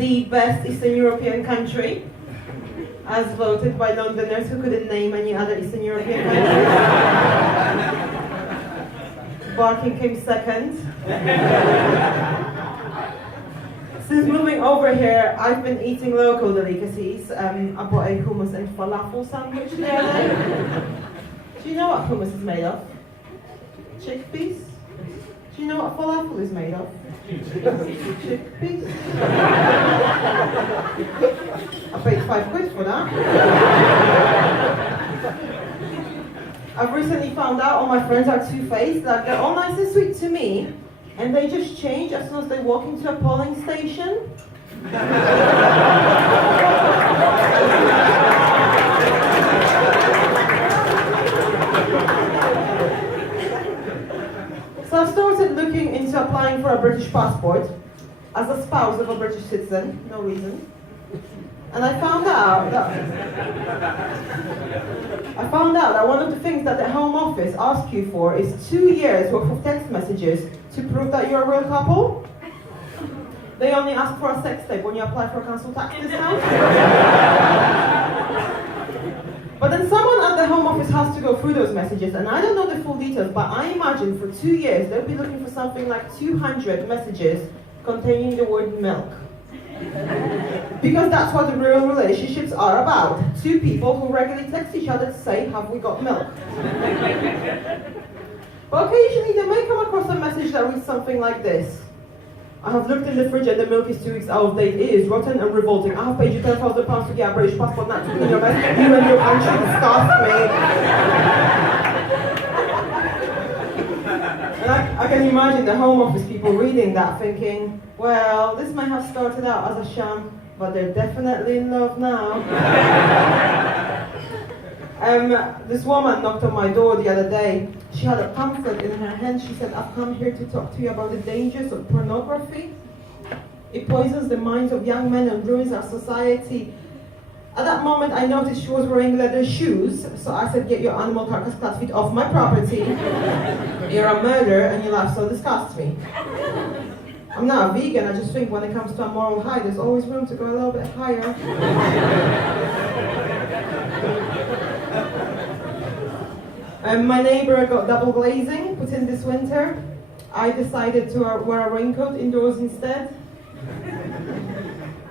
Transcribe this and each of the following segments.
the best Eastern European country, as voted by Londoners who couldn't name any other Eastern European country. Barking came second. Since moving over here, I've been eating local delicacies. I bought a hummus and falafel sandwich the other day. Do you know what hummus is made of? Chickpeas? Do you know what falafel is made of? Chickpeas? I paid £5 for that. I've recently found out all my friends are two-faced, like they're all nice and sweet to me, and they just change as soon as they walk into a polling station. So I started looking into applying for a British passport as a spouse of a British citizen, no reason. And I found out that one of the things that the Home Office asks you for is 2 years worth of text messages to prove that you're a real couple. They only ask for a sex tape when you apply for a council tax discount. But then someone at the Home Office has to go through those messages, and I don't know the full details, but I imagine for 2 years they'll be looking for something like 200 messages containing the word milk. Because that's what the real relationships are about. Two people who regularly text each other to say, have we got milk? But occasionally they may come across a message that reads something like this. I have looked in the fridge and the milk is 2 weeks out of date. It is rotten and revolting. I have paid you £10,000 to get a British passport, not to be in your mess. You and your country disgust me. And I can imagine the Home Office people reading that thinking, well, this might have started out as a sham, but they're definitely in love now. This woman knocked on my door the other day. She had a pamphlet in her hand. She said, I've come here to talk to you about the dangers of pornography. It poisons the minds of young men and ruins our society. At that moment, I noticed she was wearing leather shoes, so I said, get your animal carcass clad feet off my property. You're a murderer, and your life so disgusts me. I'm not a vegan, I just think when it comes to a moral high, there's always room to go a little bit higher. My neighbor got double glazing put in this winter. I decided to wear a raincoat indoors instead.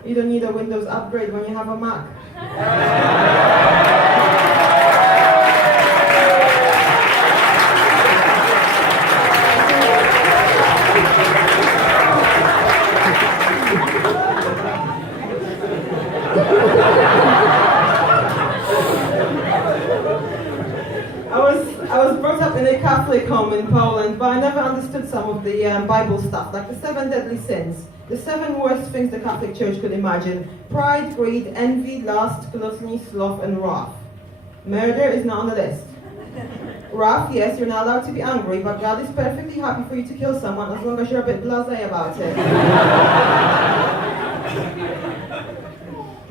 You don't need a Windows upgrade when you have a Mac. I was brought up in a Catholic home in Poland, but I never understood some of the Bible stuff, like the 7 deadly sins. The 7 worst things the Catholic Church could imagine: pride, greed, envy, lust, gluttony, sloth, and wrath. Murder is not on the list. Wrath, yes, you're not allowed to be angry, but God is perfectly happy for you to kill someone as long as you're a bit blasé about it.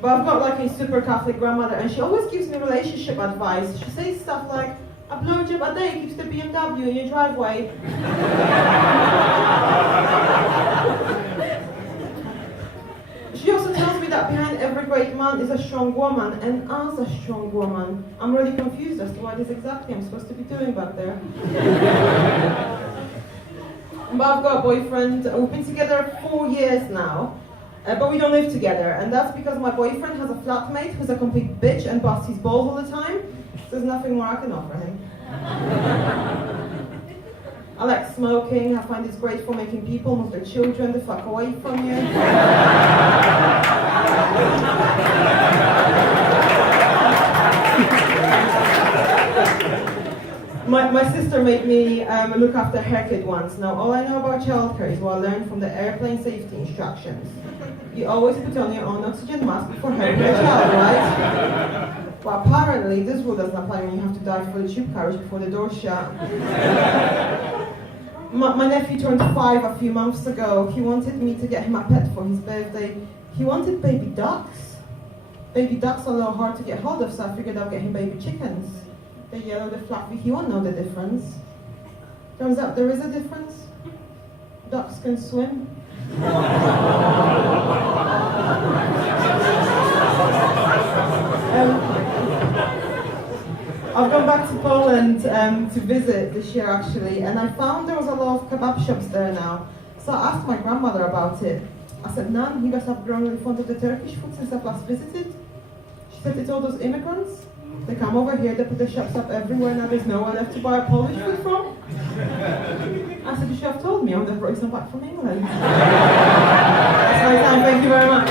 But I've got like a super Catholic grandmother, and she always gives me relationship advice. She says stuff like, a blowjob a day keeps the BMW in your driveway. She also tells me that behind every great man is a strong woman, and as a strong woman, I'm really confused as to what it is exactly I'm supposed to be doing back there. But I've got a boyfriend. We've been together 4 years now, but we don't live together, and that's because my boyfriend has a flatmate who's a complete bitch and busts his balls all the time. So there's nothing more I can offer him. I like smoking. I find it's great for making people move their children the fuck away from you. My sister made me look after her kid once. Now, all I know about childcare is what I learned from the airplane safety instructions. You always put on your own oxygen mask before helping your child, right? Well, apparently this rule doesn't apply when you have to dive for the tube carriage before the door's shut. My nephew turned 5 a few months ago. He wanted me to get him a pet for his birthday. He wanted baby ducks. Baby ducks are a little hard to get hold of, so I figured I'd get him baby chickens. The yellow, the fluffy, he won't know the difference. Turns out there is a difference. Ducks can swim. to visit this year actually, and I found there was a lot of kebab shops there now. So I asked my grandmother about it. I said, Nan, you guys have grown really fond of the Turkish food since I've last visited. She said, it's all those immigrants. They come over here, they put their shops up everywhere, now there's nowhere left to buy Polish food from. I said, you should have told me, I would have brought some back from England. That's my time, thank you very much.